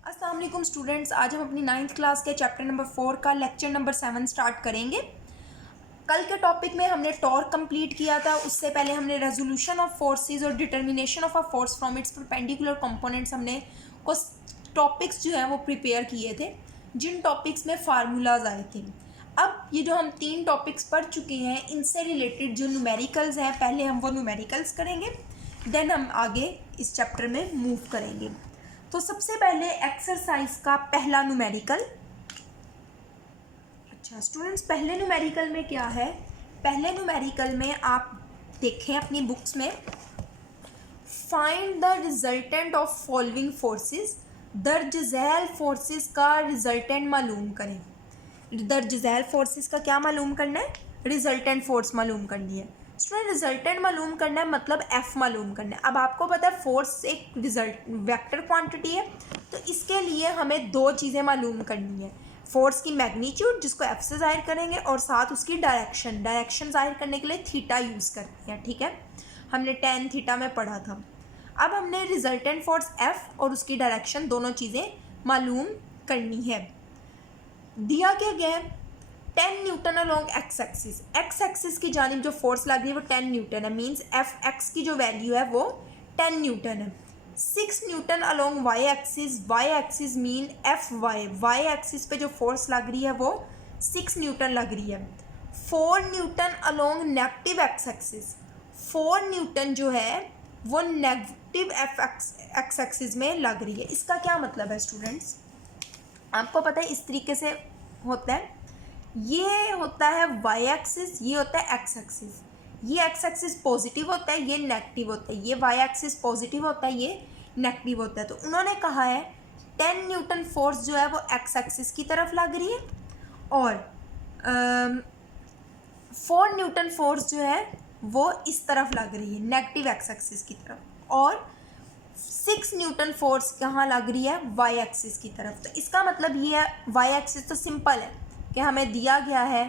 अस्सलाम वालेकुम स्टूडेंट्स, आज हम अपनी 9th क्लास के चैप्टर नंबर 4 का लेक्चर नंबर 7 स्टार्ट करेंगे। कल के टॉपिक में हमने टॉर्क कंप्लीट किया था। उससे पहले हमने रेजोल्यूशन ऑफ फोर्सेस और determination of a force from its perpendicular components हमने कुछ टॉपिक्स जो है वो प्रिपेयर किए थे, जिन टॉपिक्स में फार्मूलाज आए थे। अब ये जो हम 3 टॉपिक्स पढ़ चुके हैं, इनसे रिलेटेड जो न्यूमेरिकल्स हैं, पहले हम वो न्यूमेरिकल्स करेंगे, देन हम आगे इस चैप्टर में मूव करेंगे। तो सबसे पहले एक्सरसाइज का पहला न्यूमेरिकल। अच्छा स्टूडेंट्स, पहले न्यूमेरिकल में क्या है? पहले न्यूमेरिकल में आप देखें अपनी बुक्स में, find the resultant of following forces. दर्ज झैल फोर्सेस का रिजल्टेंट मालूम करें। दर्ज झैल फोर्सेस का क्या मालूम करना है? रिजल्टेंट फोर्स मालूम करनी है। स्टूडेंट, रिजल्टेंट मालूम करना है मतलब एफ मालूम करना है। अब आपको पता है फोर्स एक रिजल्ट वेक्टर क्वांटिटी है, तो इसके लिए हमें 2 चीज़ें मालूम करनी है। फोर्स की मैग्नीट्यूड, जिसको एफ से जाहिर करेंगे, और साथ उसकी डायरेक्शन। डायरेक्शन जाहिर करने के लिए थीटा यूज़ करनी है, ठीक है, हमने टेन थीटा में पढ़ा था। अब हमने रिजल्टेंट फोर्स एफ और उसकी डायरेक्शन दोनों चीज़ें मालूम करनी है। दिया क्या गया है? 10 Newton along x axis. X axis की जानिब जो फोर्स लग रही है वो 10 न्यूटन है, मीन्स एफ एक्स की जो वैल्यू है वो 10 न्यूटन है। 6 newton along Y axis. Y axis mean F Y. Y axis पे जो फोर्स लग रही है वो 6 न्यूटन लग रही है। 4 Newton along negative x axis. 4 Newton जो है वो नेगेटिव एक्स एक्सिस में लग रही है। इसका क्या मतलब है स्टूडेंट्स? आपको पता है इस तरीके से होता है, ये होता है वाई एक्सिस, ये होता है एक्स एक्सिस। ये एक्स एक्सिस पॉजिटिव होता है, ये नेगेटिव होता है। ये वाई एक्सिस पॉजिटिव होता है, ये नेगेटिव होता है। तो उन्होंने कहा है 10 न्यूटन फोर्स जो है वो एक्स एक्सिस की तरफ लग रही है, और 4 न्यूटन फोर्स जो है वो इस तरफ लग रही है, नेगेटिव एक्स एक्सिस की तरफ, और 6 न्यूटन फोर्स कहाँ लग रही है? वाई एक्सिस की तरफ। तो इसका मतलब ये है, वाई एक्सिस तो सिंपल है कि हमें दिया गया है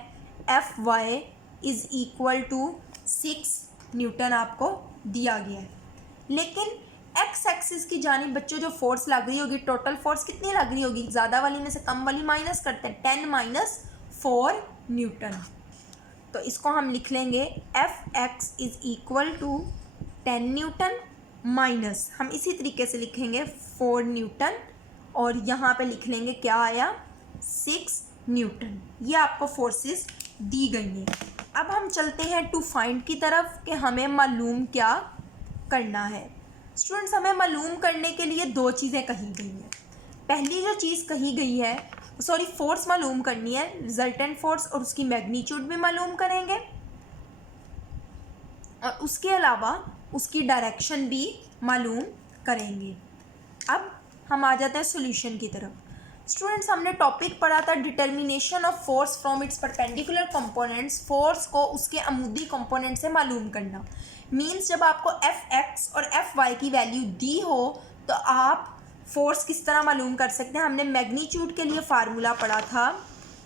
F Y is equal to 6 newton आपको दिया गया है। लेकिन एक्स एक्सिस की जानिब बच्चों जो फोर्स लग रही होगी, टोटल फोर्स कितनी लग रही होगी? ज़्यादा वाली में से कम वाली माइनस करते हैं, 10 माइनस 4 न्यूटन। तो इसको हम लिख लेंगे F X is equal to 10 newton minus, हम इसी तरीके से लिखेंगे 4 न्यूटन, और यहाँ पे लिख लेंगे क्या आया? 6 न्यूटन। ये आपको फोर्सेस दी गई हैं। अब हम चलते हैं टू फाइंड की तरफ कि हमें मालूम क्या करना है। स्टूडेंट्स, हमें मालूम करने के लिए 2 चीज़ें कही गई हैं। पहली जो चीज़ कही गई है, सॉरी, फोर्स मालूम करनी है, रिजल्टेंट फोर्स, और उसकी मैग्नीट्यूड भी मालूम करेंगे, और उसके अलावा उसकी डायरेक्शन भी मालूम करेंगे। अब हम आ जाते हैं सॉल्यूशन की तरफ। स्टूडेंट्स, हमने टॉपिक पढ़ा था determination of force from its perpendicular components. Force को उसके अमूदी कंपोनेंट से मालूम करना। मींस जब आपको एफ एक्स और एफ वाई की वैल्यू दी हो तो आप फोर्स किस तरह मालूम कर सकते हैं? हमने मैग्नीट्यूड के लिए फार्मूला पढ़ा था,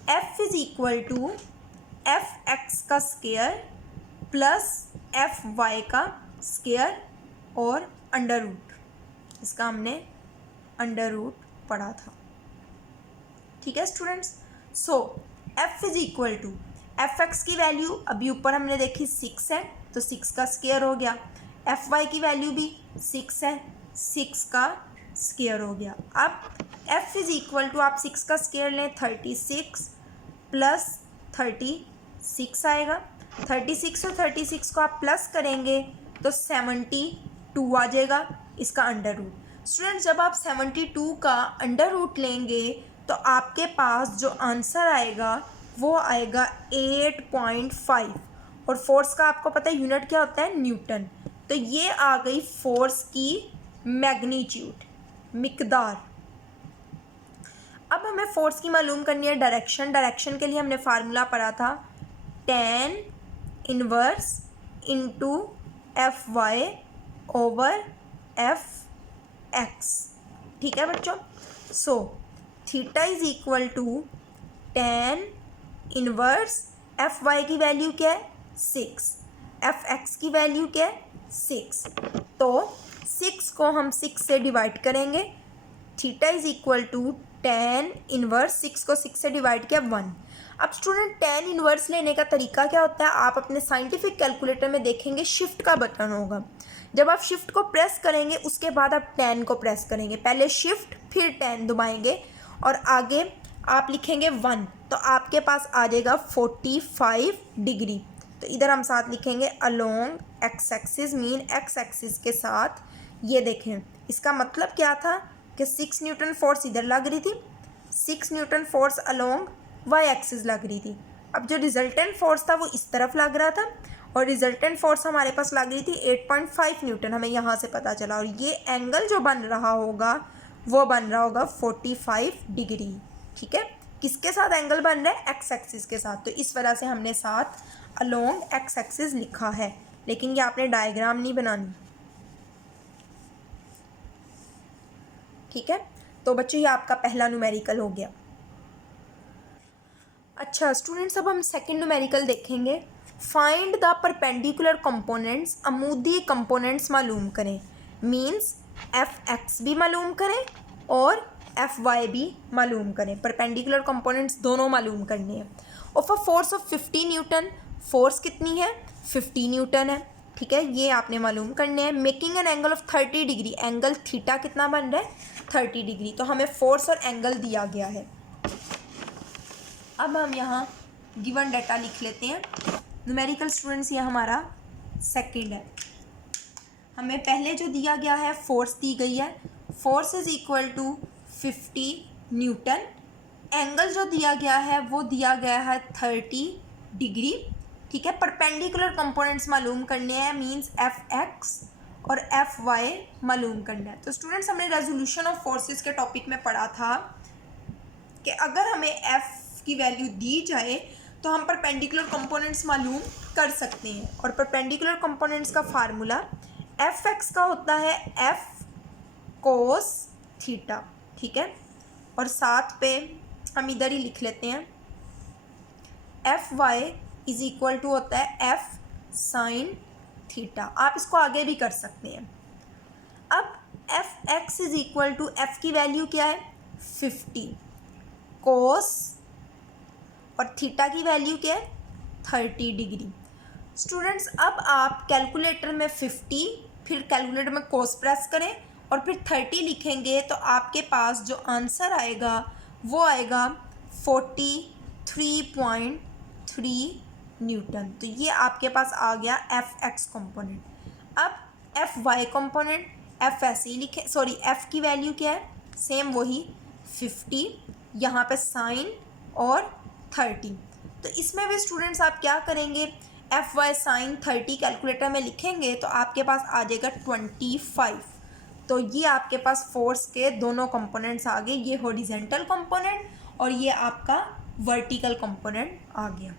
F is equal to F X का स्क्वायर प्लस एफ वाई का स्क्वायर और अंडर रूट। इसका हमने अंडर रूट पढ़ा था, ठीक है students. So F is equal to F X की वैल्यू अभी ऊपर हमने देखी 6 है, तो 6 का स्क्वायर हो गया। एफ वाई की वैल्यू भी 6 है, 6 का स्क्वायर हो गया। अब एफ इज इक्वल टू, आप 6 का स्क्वायर लें, 36 प्लस 36 आएगा। 36 और 36 को आप प्लस करेंगे तो 72 आ जाएगा, इसका अंडर रूट। स्टूडेंट्स, जब आप 72 का अंडर रूट लेंगे तो आपके पास जो आंसर आएगा वो आएगा 8.5, और फोर्स का आपको पता है यूनिट क्या होता है? न्यूटन। तो ये आ गई फोर्स की मैग्नीट्यूड, मिकदार। अब हमें फोर्स की मालूम करनी है डायरेक्शन। डायरेक्शन के लिए हमने फार्मूला पढ़ा था, tan inverse into F Y over F X, ठीक है बच्चों। So theta is equal to tan inverse F Y की वैल्यू क्या है? 6, एफ एक्स की वैल्यू क्या है? 6। तो 6 को हम 6 से डिवाइड करेंगे theta is equal to tan inverse 6 को 6 से डिवाइड किया 1। अब स्टूडेंट टेन इनवर्स लेने का तरीका क्या होता है, आप अपने साइंटिफिक कैलकुलेटर में देखेंगे शिफ्ट का बटन होगा। जब आप शिफ्ट को प्रेस करेंगे उसके बाद आप टेन को प्रेस करेंगे, पहले शिफ्ट फिर टेन दबाएंगे और आगे आप लिखेंगे 1, तो आपके पास आ जाएगा 45 डिग्री। तो इधर हम साथ लिखेंगे along x axis, mean x axis के साथ। ये देखें इसका मतलब क्या था कि 6 न्यूटन फोर्स इधर लग रही थी, 6 newton force along Y axis लग रही थी। अब जो रिजल्टेंट फोर्स था वो इस तरफ लग रहा था और रिजल्टेंट फोर्स हमारे पास लग रही थी 8.5 न्यूटन, हमें यहाँ से पता चला। और ये एंगल जो बन रहा होगा वो बन रहा होगा 45 डिग्री। ठीक है, किसके साथ एंगल बन रहा है, एक्स एक्सिस के साथ। तो इस वजह से हमने साथ अलोंग एक्स एक्सिस लिखा है, लेकिन ये आपने डायग्राम नहीं बनानी। ठीक है, तो बच्चों ये आपका पहला न्यूमेरिकल हो गया। अच्छा स्टूडेंट्स, अब हम सेकंड न्यूमेरिकल देखेंगे। फाइंड द परपेंडिकुलर कंपोनेंट्स, अमूदी कंपोनेंट्स मालूम करें। मींस एफ एक्स भी मालूम करें और एफ वाई भी मालूम करें। परपेंडिकुलर कंपोनेंट्स दोनों मालूम करने हैं। Of a force of 50 Newton, force कितनी है, 50 न्यूटन है। ठीक है, ये आपने मालूम करने हैं। Making an angle of 30 degree, angle theta कितना बन रहा है, 30 डिग्री। तो हमें फोर्स और एंगल दिया गया है। अब हम यहाँ गिवन डाटा लिख लेते हैं। न्यूमेरिकल स्टूडेंट्स ये हमारा सेकंड है। हमें पहले जो दिया गया है फोर्स दी गई है, force is equal to 50 newton. Angle जो दिया गया है वो दिया गया है 30 डिग्री। ठीक है, परपेंडिकुलर कंपोनेंट्स मालूम करने हैं, मींस एफ एक्स और एफ वाई मालूम करना है। तो स्टूडेंट्स हमने रेजोल्यूशन ऑफ फोर्सेस के टॉपिक में पढ़ा था कि अगर हमें एफ की वैल्यू दी जाए तो हम परपेंडिकुलर कंपोनेंट्स मालूम कर सकते हैं। और परपेंडिकुलर कंपोनेंट्स का फार्मूला एफ एक्स का होता है एफ कोस थीटा। ठीक है, और साथ पे हम इधर ही लिख लेते हैं F Y is equal to होता है एफ साइन थीटा। आप इसको आगे भी कर सकते हैं। अब F X is equal to F की वैल्यू क्या है, 50, कोस और थीटा की वैल्यू क्या है, 30 डिग्री। स्टूडेंट्स अब आप कैलकुलेटर में 50 फिर कैलकुलेटर में कोस प्रेस करें और फिर 30 लिखेंगे तो आपके पास जो आंसर आएगा वो आएगा 43.3 न्यूटन। तो ये आपके पास आ गया एफ एक्स कॉम्पोनेंट। अब एफ वाई कॉम्पोनेंट, एफ ऐसे ही लिखे, सॉरी एफ की वैल्यू क्या है, सेम वही 50, यहाँ पे साइन और 30। तो इसमें भी स्टूडेंट्स आप क्या करेंगे, एफ वाई साइन 30 कैलकुलेटर में लिखेंगे तो आपके पास आ जाएगा 25। तो ये आपके पास फोर्स के दोनों कंपोनेंट्स आ गए, ये हॉरिजॉन्टल कंपोनेंट और ये आपका वर्टिकल कंपोनेंट आ गया।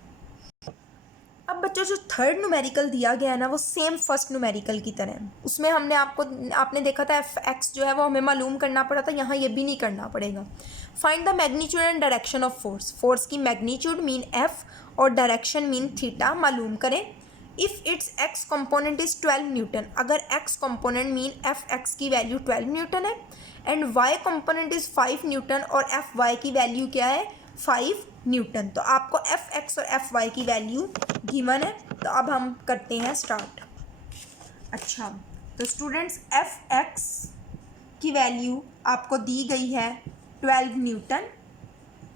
अब बच्चों जो थर्ड न्यूमेरिकल दिया गया है ना वो सेम फर्स्ट न्यूमेरिकल की तरह है। उसमें आपने देखा था एफ एक्स जो है वो हमें मालूम करना पड़ा था, यहाँ ये भी नहीं करना पड़ेगा। Find the magnitude and direction of force, force की मैग्नीट्यूड मीन एफ और डायरेक्शन मीन थीटा मालूम करें। If its X component is 12 newton, अगर X component mean F X की वैल्यू 12 न्यूटन है and Y component is 5 newton और F Y की value क्या है, 5 न्यूटन। तो आपको एफ एक्स और एफ वाई की वैल्यू गिवन है। तो अब हम करते हैं स्टार्ट। अच्छा तो स्टूडेंट्स एफ एक्स की वैल्यू आपको दी गई है 12 न्यूटन,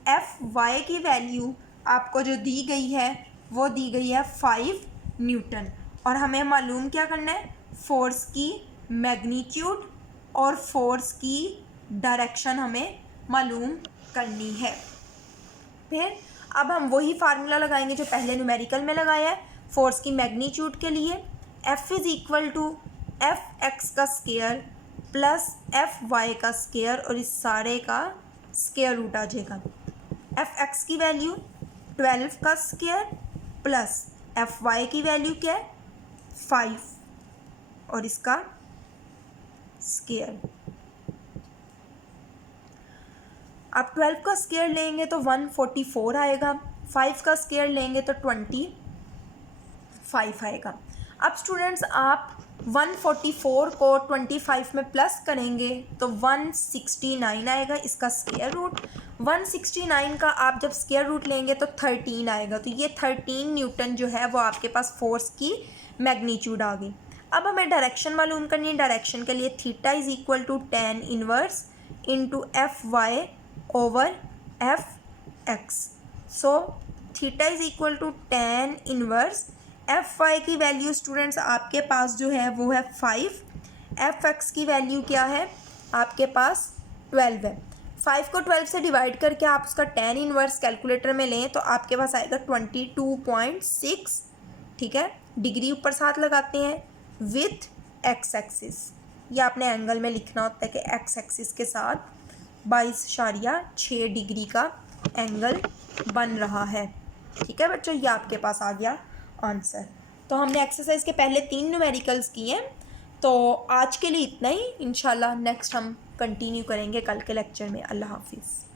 एफ वाई की वैल्यू आपको जो दी गई है वो दी गई है 5 न्यूटन। और हमें मालूम क्या करना है, फोर्स की मैग्नीट्यूड और फोर्स की डायरेक्शन हमें मालूम करनी है। फिर अब हम वही फार्मूला लगाएंगे जो पहले न्यूमेरिकल में लगाया है। फोर्स की मैग्नीट्यूड के लिए F is equal to F X का स्केयर प्लस एफ वाई का स्केयर और इस सारे का स्केयर रूट आ जाएगा। एफ एक्स की वैल्यू 12 का स्केयर प्लस एफ वाई की वैल्यू क्या है, 5 और इसका स्केयर। आप 12 का स्केयर लेंगे तो 144 आएगा, 5 का स्केयर लेंगे तो 25 आएगा। अब स्टूडेंट्स आप 144 को 25 में प्लस करेंगे तो 169 आएगा इसका स्क्वायर रूट। 169 का आप जब स्क्वायर रूट लेंगे तो 13 आएगा, तो ये 13 न्यूटन जो है वो आपके पास फोर्स की मैग्नीट्यूड आ गई। अब हमें डायरेक्शन मालूम करनी है। डायरेक्शन के लिए theta is equal to tan inverse into F Y over F X. So theta is equal to tan inverse F Y की वैल्यू स्टूडेंट्स आपके पास जो है वो है 5, एफ एक्स की वैल्यू क्या है आपके पास 12 है। 5 को 12 से डिवाइड करके आप उसका tan इनवर्स कैलकुलेटर में लें तो आपके पास आएगा 22.6, ठीक है। डिग्री ऊपर साथ लगाते हैं विथ एक्स एक्सिस, या आपने एंगल में लिखना होता है कि एक्स एक्सिस के साथ 22.6 डिग्री का एंगल बन रहा है, ठीक है बच्चों। ये आपके पास आ गया आंसर। तो हमने एक्सरसाइज के पहले 3 न्यूमेरिकल्स किए हैं। तो आज के लिए इतना ही, इंशाल्लाह नेक्स्ट हम कंटिन्यू करेंगे कल के लेक्चर में। अल्लाह हाफिज़।